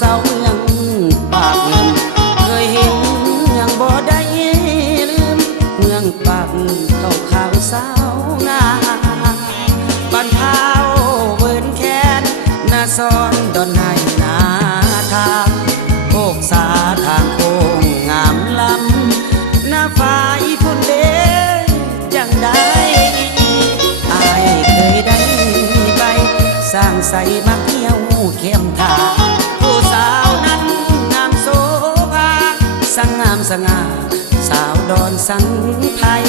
สาวเมืองปากเงินเคยเห็นยังบ่ได้ลืมเมืองปากเข้าข่าวสาวงามบ้านเท้าเวินแค้นนาซ้อนดอนไห้นาทางโคกสาทางโค้งงามลำหน้าฟ้าอีพุ่นเด้จังได้อายเคยได้ไปสร้างใส่มักเหี่ยวเข้มทาผู้สาวนั้นงามโสภาสังงามสง่าสาวดอนสังไทย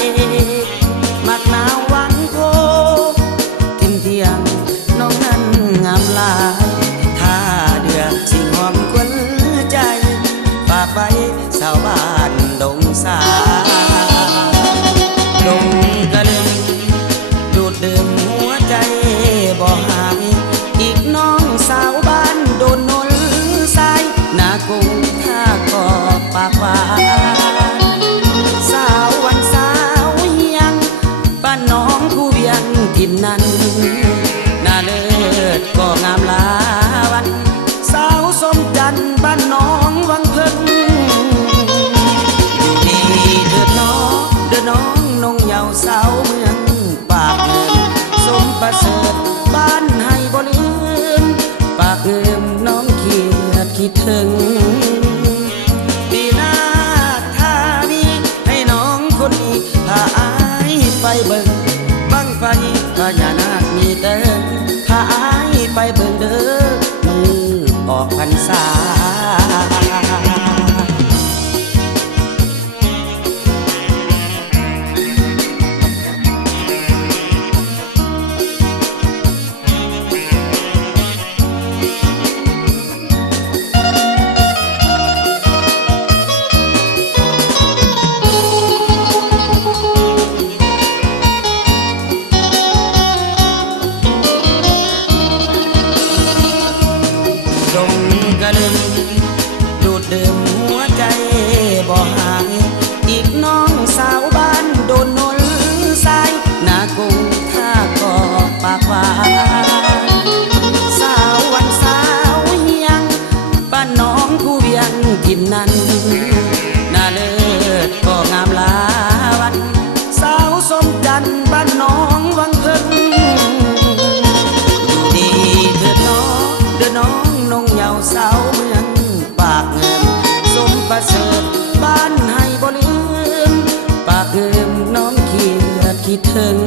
มักหนาววังโคทิมเทียงน้องนั้นงามลายถ้าเดือดสิหอมกวนใจฝากไว้สาวบ้านดงสาดงกะลึงดูดดื่มหัวใจบ่หายอีกน้องสาวบ้านโดนนนสายหน้ากรุงท่าก็ปากหวานสาววันสาวยังบ้านน้องคู่เวียงทินนั้นน่าเลิศก็งามลาวันสาวสมจันทร์บ้านน้องวังเพิ่งอยู่ดีเถิดน้องเดินน้องนงเยาสาวเมืองปากเงินสมประเสริฐบ้านให้บ่ลืมปากเงิมน้องเขียดคิดถึงปีหน้าถ้ามีให้น้องคนนี้พาอายไปเบิ่งบั้งไฟพญานาคมีเติงพาอายไปเบิ่งเด้อมือออกพรรษาดงกะลึงดูดดื่มหัวใจบ่หายอีกน้องสาวบ้านโดนนนสายหน้ากรุงท่าก็ปากหวานสาววันสาวยังบ้านน้องคู่เวียงทินนั้นน่าเลิศก็งามลาวันสาวสมจันทร์บ้านน้องวังเพิ่งอยู่ดีเถิดน้องเดินน้องนงเยาสาวเมืองปากเงินสมประเสริฐบ้านให้บ่ลืมปากเงิมน้องเขียดคิดถึง